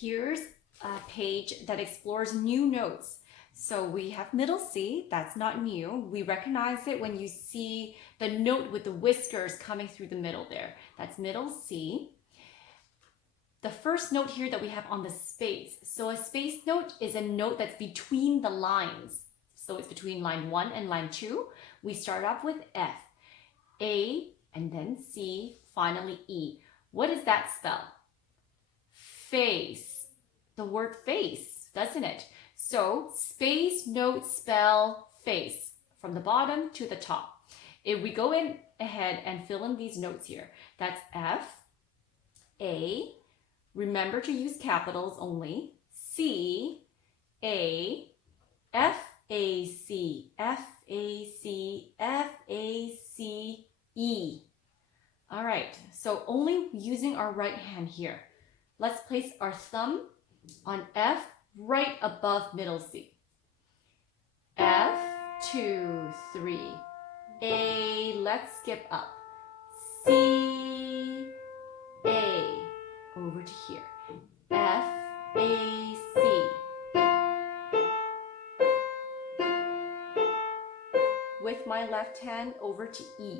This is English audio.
Here's a page that explores new notes. So we have middle C, that's not new. We recognize it when you see the note with the whiskers coming through the middle there. That's middle C. The first note here that we have on the space. So a space note is a note that's between the lines. So it's between line 1 and line 2. We start off with F, A, and then C, finally E. What does that spell? Face. The word face, doesn't it? So space notes spell face from the bottom to the top. If we go in ahead and fill in these notes here, that's F, A, remember to use capitals only, C, A, F, A, C, F, A, C, F, A, C, E. All right, so only using our right hand here. Let's place our thumb on F right above middle C. F, 2, 3. A, let's skip up. C, A, over to here. F, A, C. With my left hand over to E.